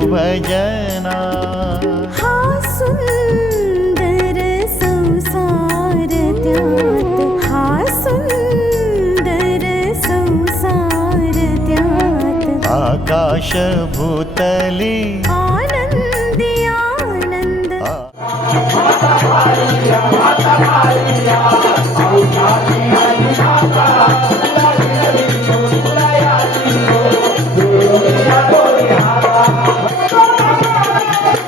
भजनात हा सुंदर संसार त्यात हा सुंदर संसार त्यात. आकाश भूतली। आनंदी आनंद। आ-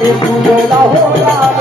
देव बापाचा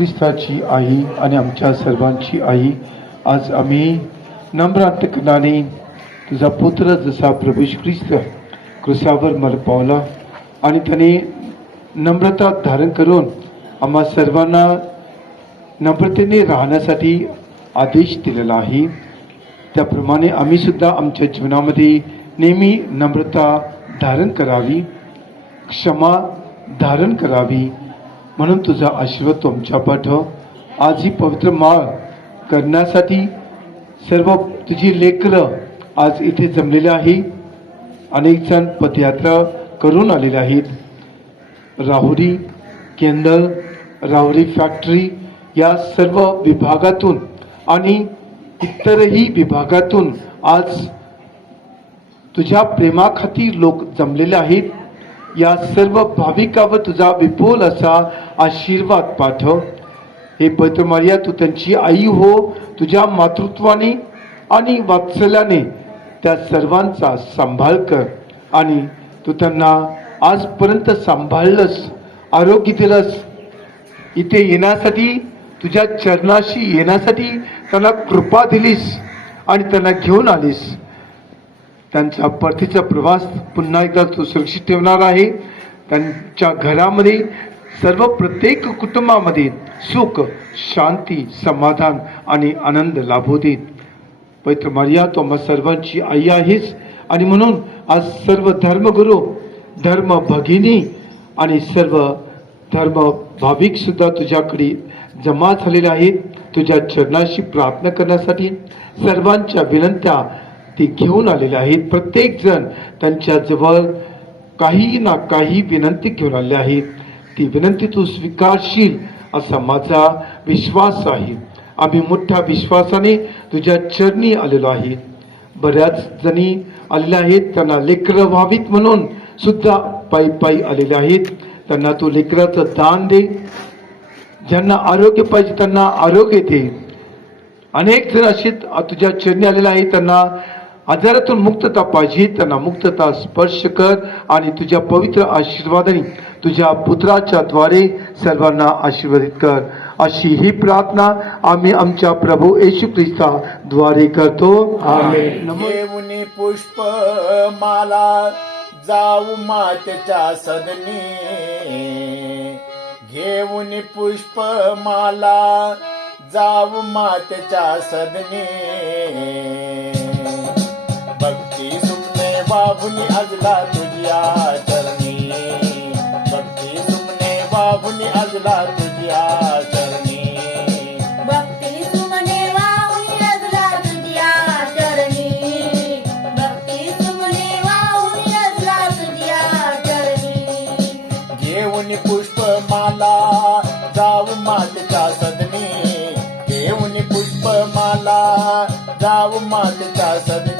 ख्रिस्ताची आई आणि आमच्या सर्वांची आई. आज आम्ही नम्र अंतकनाने तुझा पुत्र जसा प्रभू ख्रिस्त क्रुसावर मर पावला आणि त्याने नम्रता धारण करून आम्हा सर्वांना नम्रतेने राहण्यासाठी आदेश दिलेला आहे. त्याप्रमाणे आम्ही सुद्धा आमच्या जीवनामध्ये नेहमी नम्रता धारण करावी क्षमा धारण करावी म्हणून तुझा आशीर्वाद तुमच्या पाठव. आज ही पवित्र माळ करण्यासाठी सर्व तुझी लेकरं आज इथे जमलेले आहे. अनेक जण पदयात्रा करून आलेले आहेत. राहुरी केंदल राहुरी फॅक्टरी या सर्व विभागातून आणि इतरही विभागातून आज तुझ्या प्रेमाखाती लोक जमलेले आहेत. या सर्व भाविकावर तुझा विपुल असा आशीर्वाद पाठव. हे पवित्र मारिया तू त्यांची आई हो तुझ्या मातृत्वाने आणि वात्सल्याने त्या सर्वांचा सांभाळ कर. आणि तू त्यांना आजपर्यंत सांभाळलंस आरोग्य दिलंस. इथे येण्यासाठी तुझ्या चरणाशी येण्यासाठी त्यांना कृपा दिलीस आणि त्यांना घेऊन आलीस. त्यांचा परतीचा प्रवास पुन्हा एकदा तो सुरक्षित ठेवणार आहे. त्यांच्या घरामध्ये सर्व प्रत्येक कुटुंबामध्ये सुख शांती समाधान आणि आनंद लाभू देत पवित्र मर्या तो मग सर्वांची आई आहेस आणि म्हणून आज सर्व धर्मगुरू धर्म भगिनी आणि सर्व धर्म भाविक सुद्धा तुझ्याकडे जमा झालेले आहेत. तुझ्या चरणाशी प्रार्थना करण्यासाठी सर्वांच्या विनंत्या ते घेऊन आलेले आहेत. प्रत्येक जण त्यांच्या जवळ काही ना काही विनंती घेऊन आले आहेत. ती विनंती तू स्वीकारशील असा माझा विश्वास आहे. आम्ही मोठ्या विश्वासाने तुझ्या चरणी आलेलो आहे. बऱ्याच जणी आलेल्या आहेत. त्यांना लेकरं व्हावीत म्हणून सुद्धा पायी पायी आलेले आहेत. त्यांना तू लेकराचं दान दे. ज्यांना आरोग्य पाहिजे त्यांना आरोग्य दे. अनेक जण असे तुझ्या चरणी आलेले आहेत. त्यांना आजारातून मुक्तता पाहिजे त्यांना मुक्तता स्पर्श कर आणि तुझ्या पवित्र आशीर्वादाने तुझ्या पुत्राच्या द्वारे सर्वांना आशीर्वादित कर. अशी ही प्रार्थना आम्ही आमच्या प्रभू येशू ख्रिस्ता द्वारे करतो आम्ही पुष्प माला जाऊ मातेच्या सदनी. घेऊन पुष्प माला जाऊ मातेच्या सदनी. बाबुनी अजला तुझ्या चरणी. भक्ती सुमने बाबुनी अजला तुझ्या चरणी. भक्ती सुमने वाहुनी रजला तुझ्या चरणी. भक्ती सुमने वाहुनी रजला तुझ्या चरणी. घेऊन पुष्पमाला जाऊ मातेच्या सदनी. घेऊन पुष्पमाला जाऊ मातेच्या सदनी.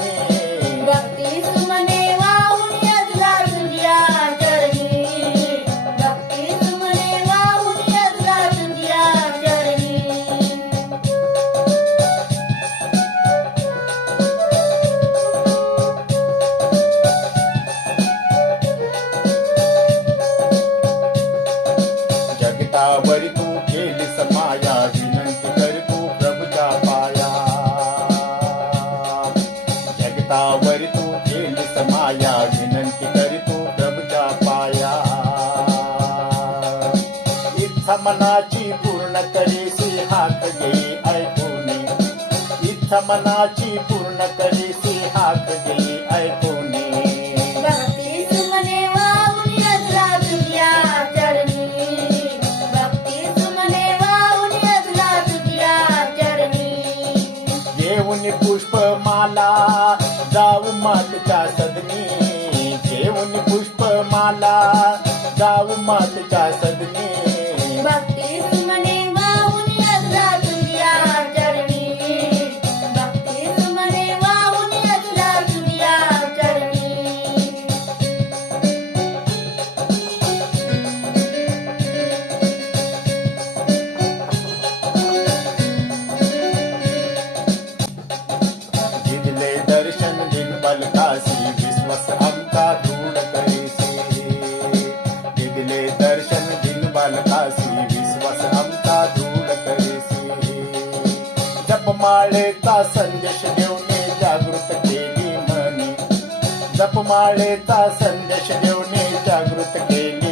मनाची पूर्ण करीसी हात घे ऐकून भक्ती सुमने वाहुनी रजला तुझ्या चरणी. भक्ती सुमने वाहुनी रजला तुझ्या चरणी. घेऊन पुष्पमाला जाऊ मातच्या सदनी. घेऊन पुष्पमाला जाऊ मातच्या सदनी. जपमाळेचा संदेश देऊने जागृत केली मनी जपमाळेचा संदेश देऊने जागृत केली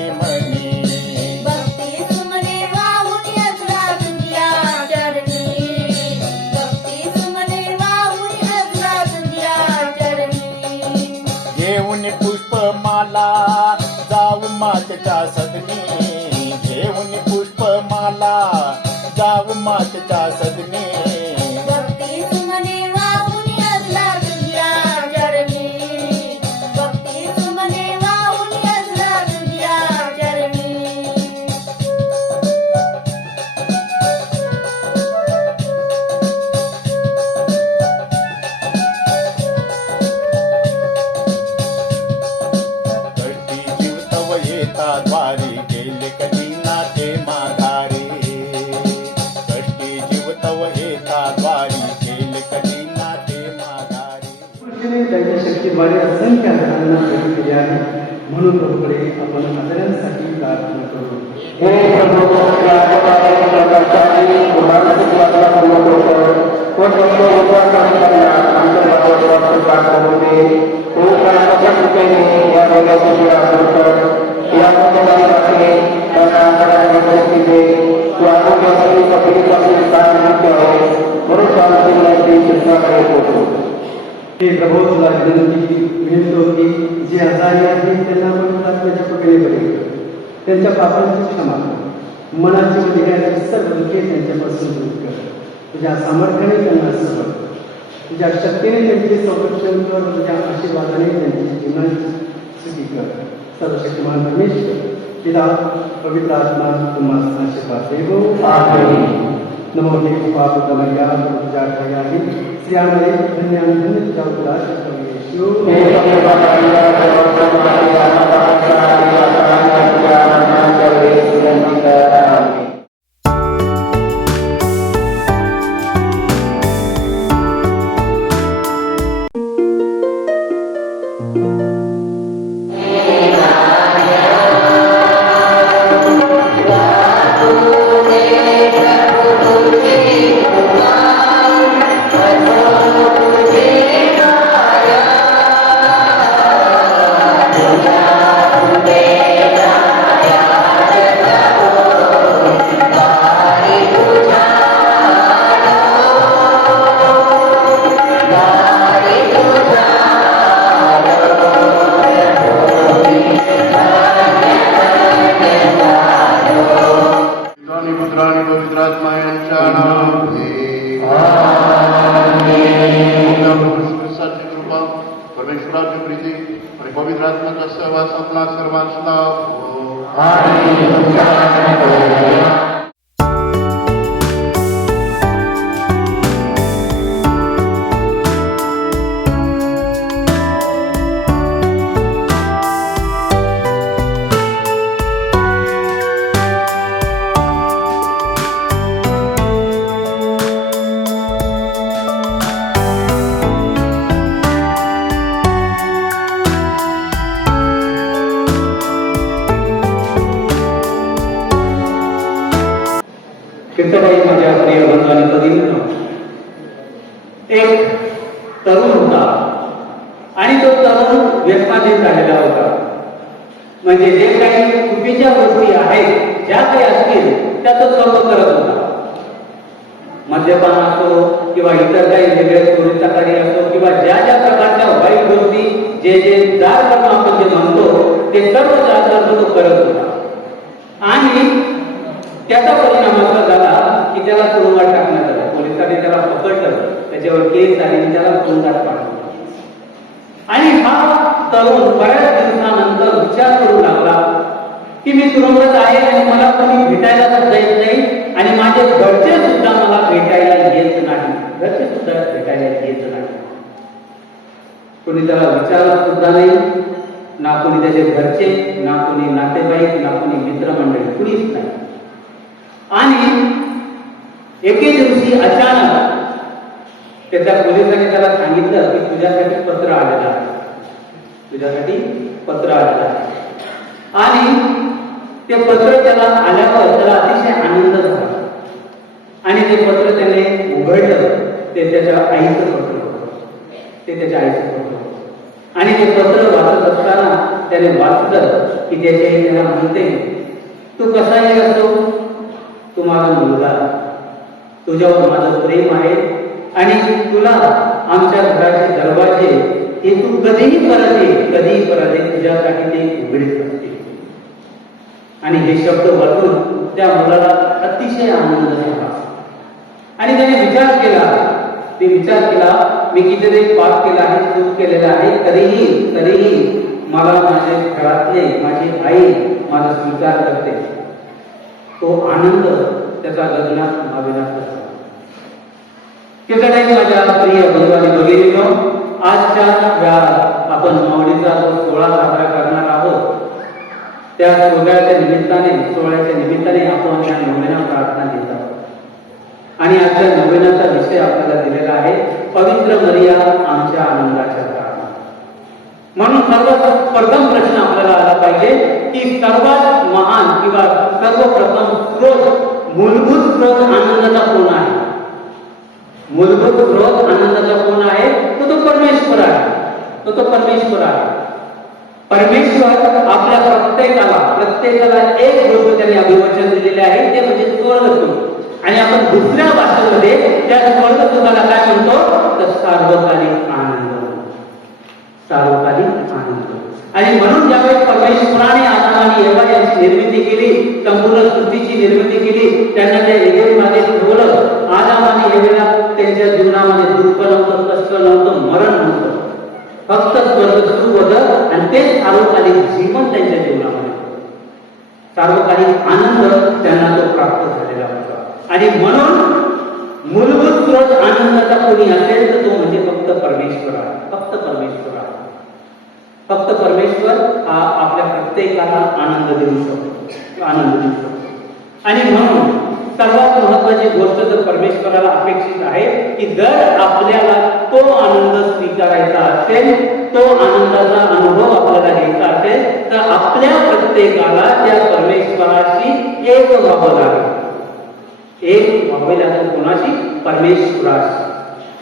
येता गेले कधी नाते माघारी? कष्टी जीवतव तव द्वारी गेले कधी नाते माघारे? कृष्णाने त्यांच्या शक्तीद्वारे असंख्य अर्थांना भेट दिली आहे. म्हणून आपण आदरांसाठी प्रार्थना करू हे प्रभु प्रार्थनासाठी गुणांसाठी पूर्ण करतो व शब्द उपास करताना आमच्या भावात वापर प्रार्थना होते तो प्रार्थनाच्या कृपेने या वेगाची पीडा करतात या मुलासाठी त्यांना आकाराने शक्ती दे तू आरोग्यासाठी कपिलीपासून काय मुख्य आहे म्हणून शांती चिंताकडे होतो हे प्रभू तुला विनंती विनंती होती जे आजारी आहेत त्यांना आपण त्याच्या पकडे बरे कर. त्यांच्या पापांची क्षमा कर. मनाची देहाची सर्व दुःखे त्यांच्यापासून दूर कर. तुझ्या सामर्थ्याने त्यांना सवड तुझ्या शक्तीने त्यांचे संरक्षण कर तुझ्या आशीर्वादाने त्यांची जीवनाची सुखी कर. सर्वशक्तिमान परमेश्वर पिता पवित्र आत्मा तुम्हाला आशीर्वाद देवो आमेन. नमो देव पाप तमया तुझ्या ठयाही श्रियामरे धन्य धन्य तुझ्या उदास येशू dan juga कीर्तनाई माझ्या प्रिय बंधूंनी कधी एक तरुण होता. आणि तो तरुण व्यसनाधीन झालेला होता. म्हणजे जे काही चुकीच्या गोष्टी आहेत ज्या काही असतील त्या तो सर्व करत होता. मद्यपान असो किंवा इतर काही वेगळे चोरीचा कार्य असो किंवा ज्या ज्या प्रकारच्या वाईट गोष्टी जे जे दार कर्म आपण जे म्हणतो ते सर्व दार कर्म तो करत होता. आणि त्याचा परिणाम असा त्याला तुरुंगात टाकण्यात आलं. पोलिसांनी त्याला पकडलं. त्याच्यावर केस झाली त्याला तुरुंगात पाठवलं आणि हा तरुण बऱ्याच दिवसानंतर विचार करू लागला की मी तुरुंगात आहे आणि मला कोणी भेटायला सुद्धा येत नाही आणि माझे घरचे सुद्धा मला भेटायला येत नाही. घरचे सुद्धा भेटायला येत नाही. कोणी त्याला विचारत सुद्धा नाही. ना कोणी त्याचे घरचे ना कोणी नातेवाईक ना कोणी मित्रमंडळी कुणीच नाही. आणि एके दिवशी अचानक त्याच्या पोलिसांनी त्याला सांगितलं की तुझ्यासाठी पत्र आलेलं आहे. तुझ्यासाठी पत्र आलेलं आहे. आणि ते पत्र त्याला आल्यावर त्याला अतिशय आनंद झाला. आणि ते पत्र त्याने उघडलं. ते त्याच्या आईचं पत्र होतं. ते त्याच्या आईचं पत्र होतं. आणि ते पत्र वाचत असताना त्याने वाचलं की त्याची आई त्याला म्हणते तू कसाही असतो तुम्हाला मुलगा तुझ्यावर माझं प्रेम आहे. आणि तुला आमच्या घराचे दरवाजे हे तू कधीही परत ये कधीही परत ये तुझ्यासाठी ते उघडीत असते आणि हे शब्द वाचून त्या मुलाला अतिशय आनंद झाला. आणि त्याने विचार केला. ते विचार केला मी कितीतरी पाप केला आहे चूक केलेला आहे तरीही तरीही मला माझे घरातले माझी आई माझा स्वीकार करते. तो आनंद त्याचा लग्नात भाविनात असतो त्याच्याकडे माझ्या प्रिय बंधू आणि भगिनीनो आजच्या या आपण मावळीचा जो सोहळा साजरा करणार आहोत त्या सोहळ्याच्या निमित्ताने सोहळ्याच्या निमित्ताने आपण या नववीना प्रार्थना घेत आहोत आणि आजच्या नववीनाचा विषय आपल्याला दिलेला आहे पवित्र मरिया आमच्या आनंदाच्या प्रार्थना म्हणून सर्वात प्रथम प्रश्न आपल्याला आला पाहिजे की सर्वात महान किंवा सर्वप्रथम स्रोत मूलभूत स्रोत आनंदाचा कोण आहे? मूलभूत स्रोत आनंदाचा कोण आहे? तो तो परमेश्वर आहे. तो तो परमेश्वर आहे. परमेश्वर आपल्या प्रत्येकाला प्रत्येकाला एक गोष्ट त्यांनी अभिवचन दिलेले आहे ते म्हणजे स्वर्गसुख आणि आपण दुसऱ्या भाषेमध्ये त्या स्वर्गसुखाला काय म्हणतो? तर सार्वकालिक आनंद. सार्वकालिक आनंद. आणि म्हणून ज्यावेळेस परमेश्वराने आदाम आणि एव्हा यांची निर्मिती केली संपूर्ण सृष्टीची निर्मिती केली त्यांना त्या एदेनमध्ये ठेवलं आदाम आणि एवेला त्यांच्या जीवनामध्ये दुःख नव्हतं कष्ट नव्हतं मरण नव्हतं. फक्त स्वर्ग सुरू होतं आणि तेच सार्वकालिक जीवन त्यांच्या जीवनामध्ये. सार्वकालिक आनंद त्यांना तो प्राप्त झालेला होता. आणि म्हणून मूलभूत स्रोत आनंदाचा कोणी असेल तर तो म्हणजे फक्त परमेश्वर आहे. फक्त परमेश्वर फक्त परमेश्वर हा आपल्या प्रत्येकाला आनंद देऊ शकतो. आनंद देऊ शकतो. आणि म्हणून सर्वात महत्वाची गोष्ट जर परमेश्वराला अपेक्षित आहे की जर आपल्याला तो आनंद स्वीकारायचा असेल तो आनंदाचा अनुभव आपल्याला घ्यायचा असेल तर आपल्या प्रत्येकाला त्या परमेश्वराशी एक व्हावं लागेल. एक व्हावे लागेल कोणाशी? परमेश्वराशी.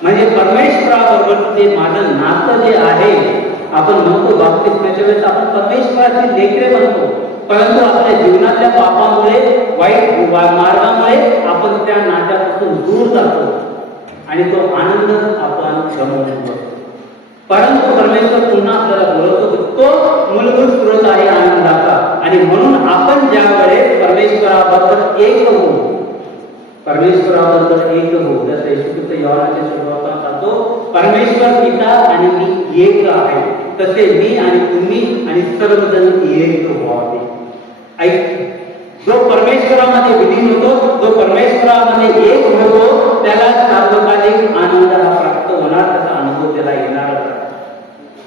म्हणजे परमेश्वराबरोबर जे माझं नातं जे आहे आपण म्हणतो बाबतीत वेळेस आपण परमेश्वराची लेकरे म्हणतो. परंतु आपल्या जीवनातल्या पापामुळे वाईट मार्गामुळे आपण त्या नात्यापासून दूर जातो. आणि तो आनंद आपण गमावून बसतो परंतु परमेश्वर पुन्हा आपल्याला बोलवतो तो मूलभूत स्रोत आहे आनंदाचा. आणि म्हणून आपण ज्या परमेश्वराबद्दल एक होऊ परमेश्वराबद्दल एक होऊ जसं येशूख्रिस्त यवनाच्या स्वरूपात सांगतो परमेश्वर पिता आणि मी एक आहे. तसे मी आणि तुम्ही आणि सर्वजण एक व्हावे. ऐक, जो परमेश्वरामध्ये विलीन होतो, जो परमेश्वरामध्ये एक होतो, त्याला सार्वकालिक आनंद हा प्राप्त होणार, त्याचा अनुभव त्याला येणारच आहे.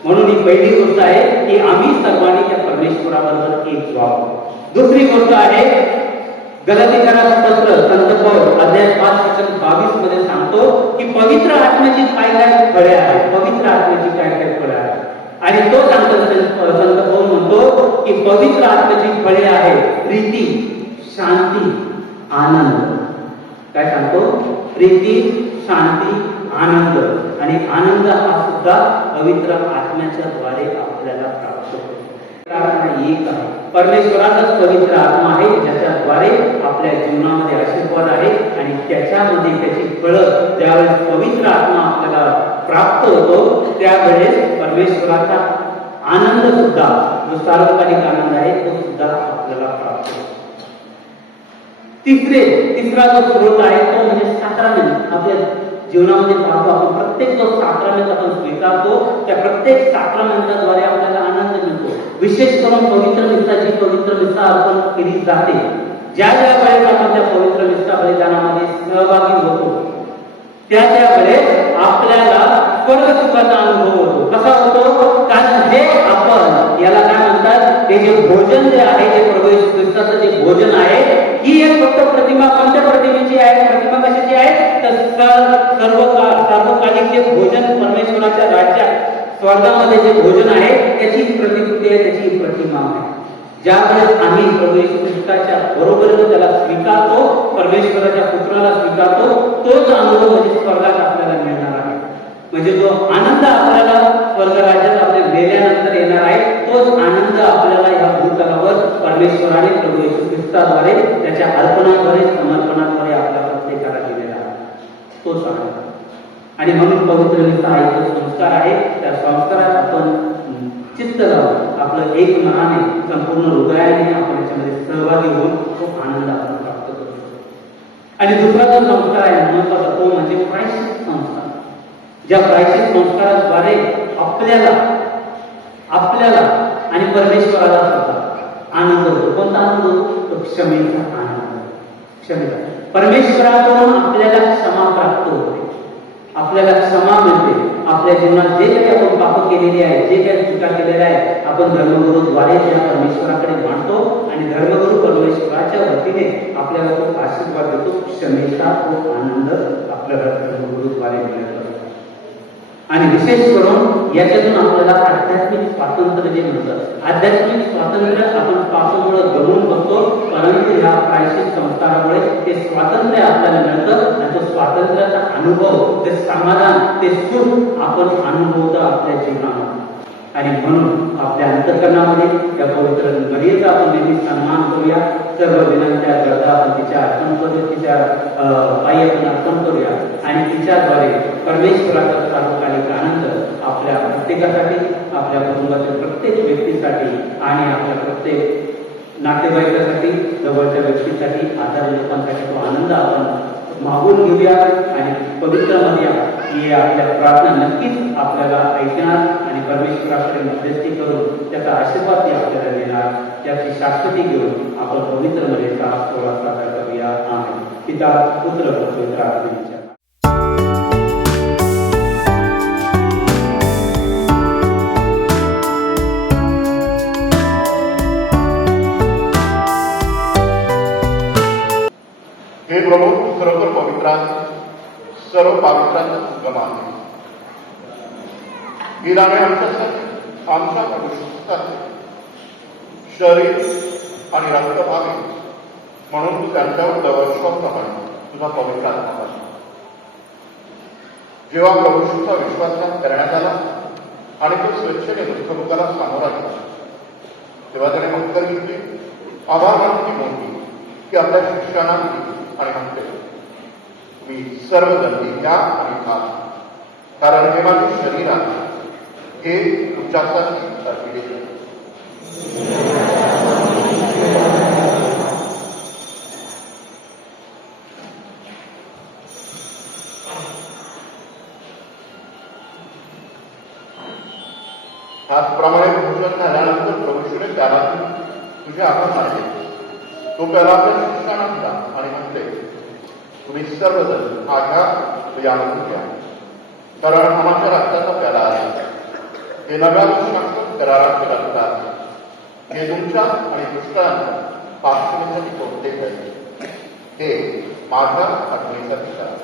म्हणून ही पहिली गोष्ट आहे की आम्ही सर्वांनी त्या परमेश्वराबरोबर एक व्हावं. दुसरी गोष्ट आहे पत्र, संत अध्याय पाच, वचन बावीस मध्ये सांगतो की पवित्र आत्म्याची काय काय फळे आहेत? पवित्र आत्म्याची काय काय फळे आणि तो सांगतो संत संत म्हणतो की पवित्र आत्म्याची फळे आहे प्रीती शांती आनंद. काय सांगतो? प्रीती शांती आनंद. आणि आनंद हा सुद्धा पवित्र आत्म्याच्या द्वारे आपल्याला प्रार्थना परमेश्वराचाच पवित्र आत्मा आहे ज्याच्याद्वारे आपल्या जीवनामध्ये आशीर्वाद आहे आणि त्याच्यामध्ये त्याची फळं ज्यावेळेस पवित्र आत्मा आपल्याला प्राप्त होतो त्यावेळेस परमेश्वराचा आनंद सुद्धा जो सार्वकालिक आनंद आहे तो सुद्धा आपल्याला प्राप्त होतो. तिसरे तिसरा जो स्रोत आहे तो म्हणजे साक्रामेंट आपल्या जीवनामध्ये पाहतो आपण प्रत्येक जो साक्रामेंट आपण स्वीकारतो त्या प्रत्येक साक्रामेंटाद्वारे आपल्याला आनंद मिळतो. विशेष करून पवित्र मिसाची पवित्र मिसा अर्पण केली जाते. ज्या ज्या वेळेस आपण त्या पवित्र मिसा बलिदानामध्ये सहभागी होतो त्या त्या वेळेस आपल्याला स्वर्ग सुखाचा अनुभव होतो कसा होतो कारण जे आपण याला काय म्हणतात ते जे भोजन जे आहे जे प्रभू ख्रिस्ताचं जे भोजन आहे ही एक फक्त प्रतिमा कोणत्या प्रतिमेची आहे प्रतिमा कशाची आहे तर सर्व सार्वकालिक जे भोजन परमेश्वराच्या राज्यात स्वर्गामध्ये जे भोजन आहे त्याची ही प्रतिकृती आहे त्याची प्रतिमा आहे ज्यावेळेस आम्ही प्रभू ख्रिस्ताच्या बरोबरीने त्याला स्वीकारतो परमेश्वराच्या पुत्राला स्वीकारतो तोच अनुभव म्हणजे स्वर्गात आपल्याला मिळणार. म्हणजे जो आनंद आपल्याला स्वर्ग राज्यात आपल्या गेल्यानंतर येणार आहे तोच आनंद आपल्याला या भूतलावर परमेश्वराने प्रभू येशू ख्रिस्ताद्वारे त्याच्या अर्पणाद्वारे समर्पणाद्वारे आपल्या प्रत्येकाला दिलेला आहे. तोच आनंद. आणि म्हणून पवित्र हा एक संस्कार आहे. त्या संस्कारात आपण चित्त लावून आपलं एक मनाने संपूर्ण हृदयाने आपण याच्यामध्ये सहभागी होऊन तो आनंद आपण प्राप्त करतो आणि दुसरा जो संस्कार आहे महत्त्वाचा तो म्हणजे प्रायश्चित ज्या प्रायचित संस्काराद्वारे आपल्याला आपल्याला आणि परमेश्वराला सुद्धा आनंद होतो. कोणता आनंद होतो? तो क्षमेचा आनंद क्षमेचा. परमेश्वराकडून आपल्याला क्षमा प्राप्त होते. आपल्याला क्षमा मिळते. आपल्या जीवनात जे काही आपण पाप केलेली आहे जे काही चुका केलेल्या आहे आपण धर्मगुरूद्वारे त्या परमेश्वराकडे मांडतो आणि धर्मगुरू परमेश्वराच्या वतीने आपल्याला तो आशीर्वाद देतो. क्षमेचा तो आनंद आपल्याला धर्मगुरूद्वारे मिळत. असतो आणि विशेष करून याच्यातून आपल्याला आध्यात्मिक स्वातंत्र्य जे म्हणतं आध्यात्मिक स्वातंत्र्य आपण पापामुळे गमवून बघतो परंतु ह्या प्रायश्चित संस्कारामुळे ते स्वातंत्र्य आपल्याला मिळतं आणि तो स्वातंत्र्याचा अनुभव ते समाधान ते सुख आपण अनुभवतो आपल्या जीवनामध्ये. आणि म्हणून आपल्या अंतकरणामध्ये या पवित्र मर्यादा आपण नेहमी सन्मान करूया. सर्व विनंत्या करता आपण तिच्या अर्पण करू तिच्या अं, पायी आपण अर्पण करूया. आणि तिच्याद्वारे परमेश्वराचा कार्यक्रमाचा आनंद आपल्या प्रत्येकासाठी आपल्या कुटुंबातील प्रत्येक व्यक्तीसाठी आणि आपल्या प्रत्येक नातेवाईकासाठी जवळच्या व्यक्तीसाठी आजारी लोकांसाठी तो आनंद आपण मागून घेऊया आणि पवित्र म्हणूया की आपल्या प्रार्थना नक्कीच आपल्याला ऐकणार आणि परमेश्वराकडे मध्यस्थी करून त्याचा आशीर्वाद ती आपल्याला देणार. त्याची शाश्वती घेऊन आपण पवित्रमध्ये सोळा सादर करूया. आम्ही पिता पुत्र पवित्र आत्म्याच्या सर्व पावित्रांचा उद्गम आहे. वीराने आमच्यासाठी आमच्या शरीर आणि रक्त पावे म्हणून तू त्यांच्यावर दवर्षाप्रमाणे तुझा पवित्र आत्मा जेव्हा प्रभूषूचा विश्वासघात करण्यात आला आणि तो स्वेच्छेने मृत्यूमुखाला सामोरा गेला तेव्हा त्याने उत्तर घेतली आभार मानती मोठी की आपल्या शिक्षणात आणि म्हणते. मी सर्व गंदी घ्या आणि खा कारण हे माझे शरीर आहे. हे तुमच्यासाठी अर्पिले त्याचप्रमाणे भोजन झाल्यानंतर प्रभूशीने त्याला तुझे आभार मानले. तो त्याला आपल्या शिक्षणात जा आणि म्हणते तुम्ही सर्वजण हा घ्या तो यामधून घ्या. कारण हा माझ्या रक्ताचा प्याला आहे. हे नव्या शास्त्र कराराचे रक्त आहे. हे तुमच्या आणि दुष्काळांना पार्श्वभूमीसाठी कोणते आहे हे माझ्या आठवणीसाठी करा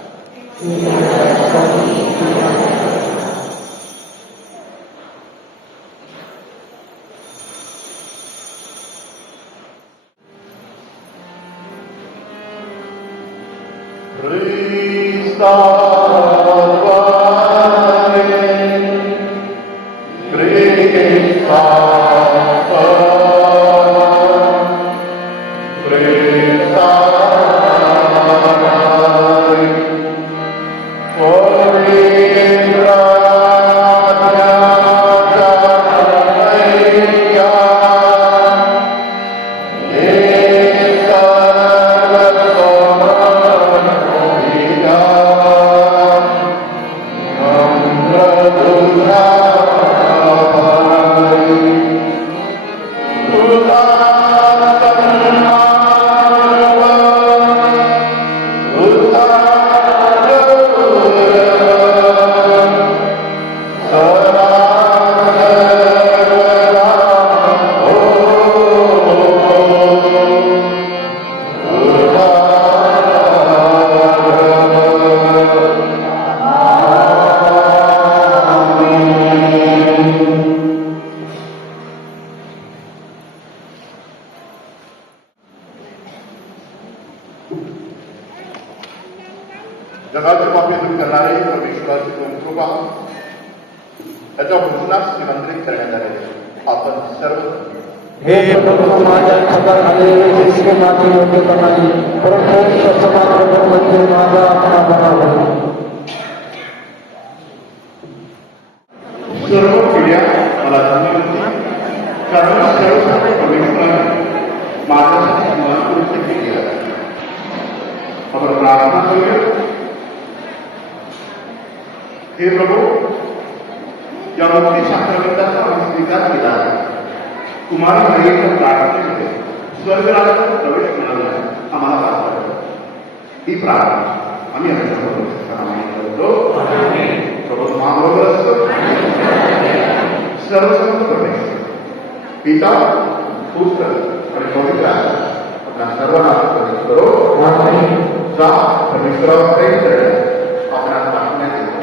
Христа. या मुक्ती साखरबंदाचा आम्ही स्वीकार केला आहे. कुमार माईच्या प्रार्थनेमध्ये स्वर्गराज्यात प्रवेश मिळाला आम्हाला पाठवलं ही प्रार्थना. आम्ही आमच्या करतो. प्रभू तुम्हाबरोबर असतो सर्वसमर्थ परमेश्वर पिता पुत्र आणि पवित्र आपल्या सर्वांना प्रवेश करो. जा परमेश्वरावर प्रेम करण्यास आपणास प्रार्थना येतो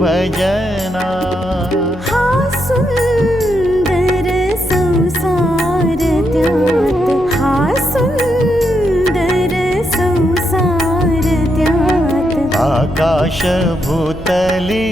भजनात हा सुंदर संसार त्यात हा सुंदर संसार त्यात. आकाश भूतली